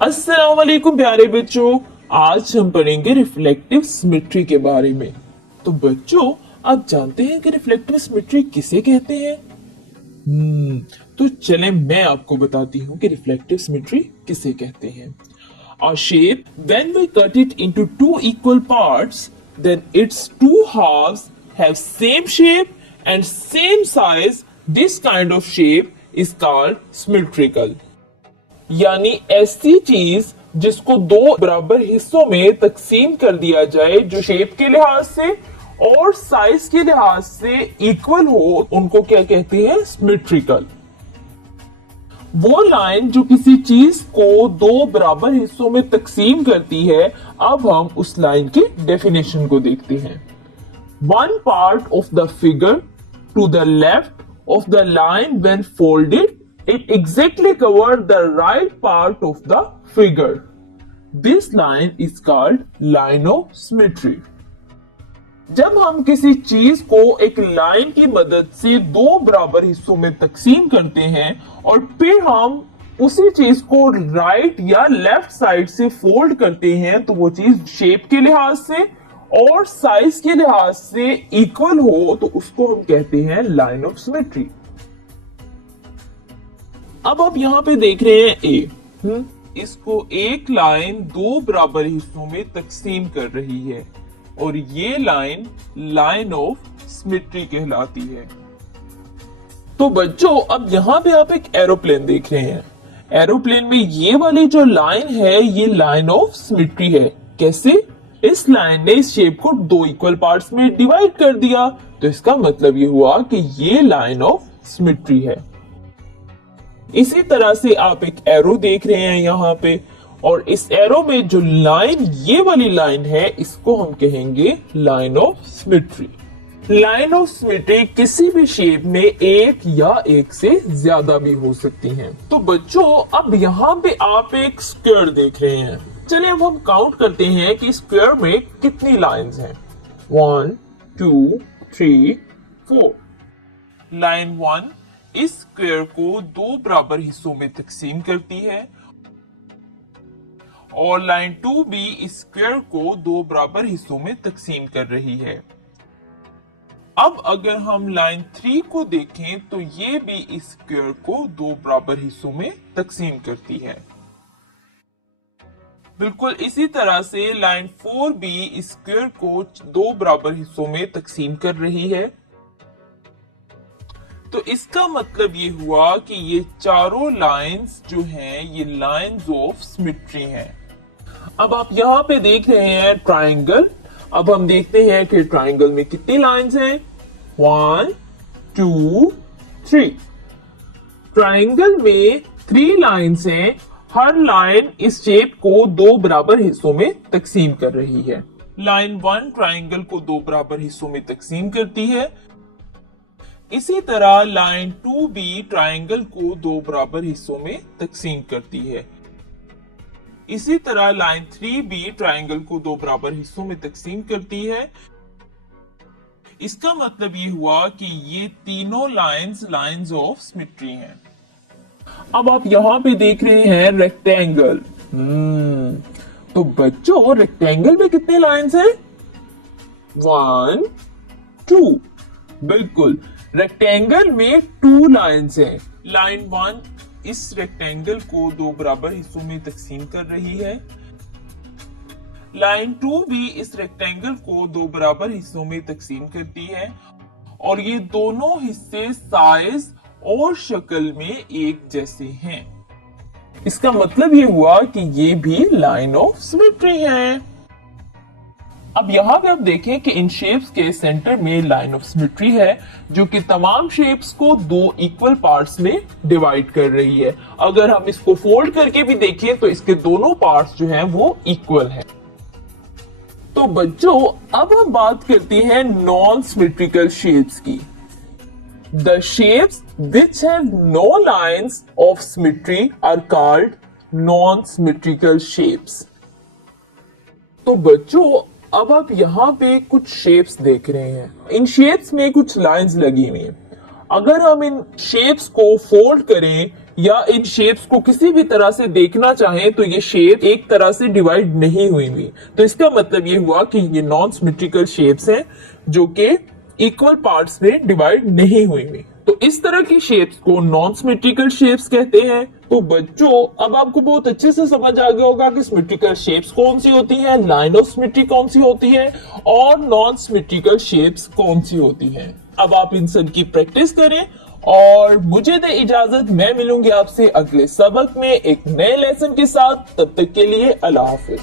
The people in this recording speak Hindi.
अस्सलाम वालेकुम प्यारे बच्चों, आज हम पढ़ेंगे रिफ्लेक्टिव सिमेट्री के बारे में। तो बच्चों, आप जानते हैं कि रिफ्लेक्टिव सिमेट्री किसे कहते हैं? तो चलें मैं आपको बताती हूँ कि रिफ्लेक्टिव सिमेट्री किसे कहते हैं। A shape, when we cut it into two equal parts, then its two halves have same shape and same size. This kind of shape is called symmetrical. यानी ऐसी चीज जिसको दो बराबर हिस्सों में तकसीम कर दिया जाए जो शेप के लिहाज से और साइज के लिहाज से इक्वल हो, उनको क्या कहते हैं? सिमेट्रिकल। वो लाइन जो किसी चीज को दो बराबर हिस्सों में तकसीम करती है, अब हम उस लाइन की डेफिनेशन को देखते हैं। One part of the figure to the left of the line when folded it exactly covered the right part of the figure. This line is called line of symmetry. जब हम किसी चीज को एक लाइन की मदद से दो बराबर हिस्सों में तकसीम करते हैं और फिर हम उसी चीज को राइट या लेफ्ट साइड से फोल्ड करते हैं, तो वो चीज शेप के लिहाज से और साइज के लिहाज से इक्वल हो, तो उसको हम कहते हैं लाइन ऑफ सिमेट्री। अब आप यहाँ पे देख रहे हैं ए, इसको एक लाइन दो बराबर हिस्सों में तकसीम कर रही है और ये लाइन लाइन ऑफ सिमेट्री कहलाती है। तो बच्चों, अब यहाँ पे आप एक एरोप्लेन देख रहे हैं। एरोप्लेन में ये वाली जो लाइन है, ये लाइन ऑफ सिमेट्री है। कैसे? इस लाइन ने इस शेप को दो इक्वल पार्ट्स में डिवाइड कर दिया, तो इसका मतलब ये हुआ कि ये लाइन ऑफ सिमेट्री है। इसी तरह से आप एक एरो देख रहे हैं यहाँ पे, और इस एरो में जो लाइन, ये वाली लाइन है, इसको हम कहेंगे line of symmetry. Line of symmetry किसी भी शेप में एक या एक से ज्यादा भी हो सकती हैं। तो बच्चों, अब यहाँ पे आप एक स्क्वायर देख रहे हैं। चलिए अब हम काउंट करते हैं कि स्क्वायर में कितनी लाइंस हैं। 1 2 3 4। लाइन 1 इस स्क्वायर को दो बराबर हिस्सों में तकसीम करती है और लाइन 2 भी इस स्क्वायर को दो बराबर हिस्सों में तकसीम कर रही है। अब अगर हम लाइन 3 को देखें तो ये भी इस स्क्वायर को दो बराबर हिस्सों में तकसीम करती है। बिल्कुल इसी तरह से लाइन 4 भी इस स्क्वायर को दो बराबर हिस्सों में तकसीम कर रही है। तो इसका मतलब ये हुआ कि ये चारों लाइंस जो हैं, ये लाइंस ऑफ सिमेट्री हैं। अब आप यहाँ पे देख रहे हैं ट्राइंगल। अब हम देखते हैं कि ट्राइंगल में कितनी लाइंस हैं। 1 2 3। ट्राइंगल में 3 लाइंस हैं। हर लाइन इस शेप को दो बराबर हिस्सों में तकसीम कर रही है। लाइन 1 ट्राइंगल को दो बराबर हिस्सों में तकसीम करती है। इसी तरह लाइन 2 भी ट्राइंगल को दो बराबर हिस्सों में तकसीम करती है। इसी तरह लाइन 3 भी ट्राइंगल को दो बराबर हिस्सों में तकसीम करती है। इसका मतलब ये हुआ कि ये तीनों लाइंस लाइंस ऑफ सिमेट्री हैं। अब आप यहाँ पे देख रहे हैं रेक्टेंगल। तो बच्चों, रेक्टेंगल में कितने लाइंस हैं? 1 2। बिल्कुल, रेक्टेंगल में 2 लाइंस हैं। लाइन 1 इस रेक्टेंगल को दो बराबर हिस्सों में तकसीम कर रही है। लाइन 2 भी इस रेक्टेंगल को दो बराबर हिस्सों में तकसीम करती है और ये दोनों हिस्से साइज और शक्ल में एक जैसे हैं। इसका मतलब ये हुआ कि ये भी लाइन ऑफ सिमेट्री है। अब यहाँ पे आप देखें कि इन शेप्स के सेंटर में लाइन ऑफ सिमेट्री है, जो कि तमाम शेप्स को दो इक्वल पार्ट्स में डिवाइड कर रही है। अगर हम इसको फोल्ड करके भी देखें तो इसके दोनों पार्ट्स जो हैं वो इक्वल हैं। तो बच्चों, अब हम बात करते हैं नॉन सिमेट्रिकल शेप्स की। The shapes which have no lines of symmetry are called non symmetrical shapes. तो बच्चों, अब आप यहाँ पे कुछ शेप्स देख रहे हैं। इन शेप्स में कुछ लाइंस लगी हुई हैं। अगर हम इन शेप्स को फोल्ड करें या इन शेप्स को किसी भी तरह से देखना चाहें तो ये शेप एक तरह से डिवाइड नहीं हुई हुई। तो इसका मतलब ये हुआ कि ये नॉन सिमेट्रिकल शेप्स हैं जो कि इक्वल पार्ट्स में डिवाइड नहीं हुई हुई। तो इस तरह की शेप्स को नॉन सिमेट्रिकल शेप्स कहते हैं। तो बच्चों अब आपको बहुत अच्छे से समझ आ गया होगा कि सिमेट्रिकल शेप्स कौन सी होती हैं, लाइन ऑफ सिमेट्री कौन सी होती है और नॉन सिमेट्रिकल शेप्स कौन सी होती हैं। अब आप इन सब की प्रैक्टिस करें और मुझे दे इजाजत, मैं मिलूंगी आपसे अगले सबक में एक नए लेसन के साथ। तब तक के लिए अल्लाह हाफिज।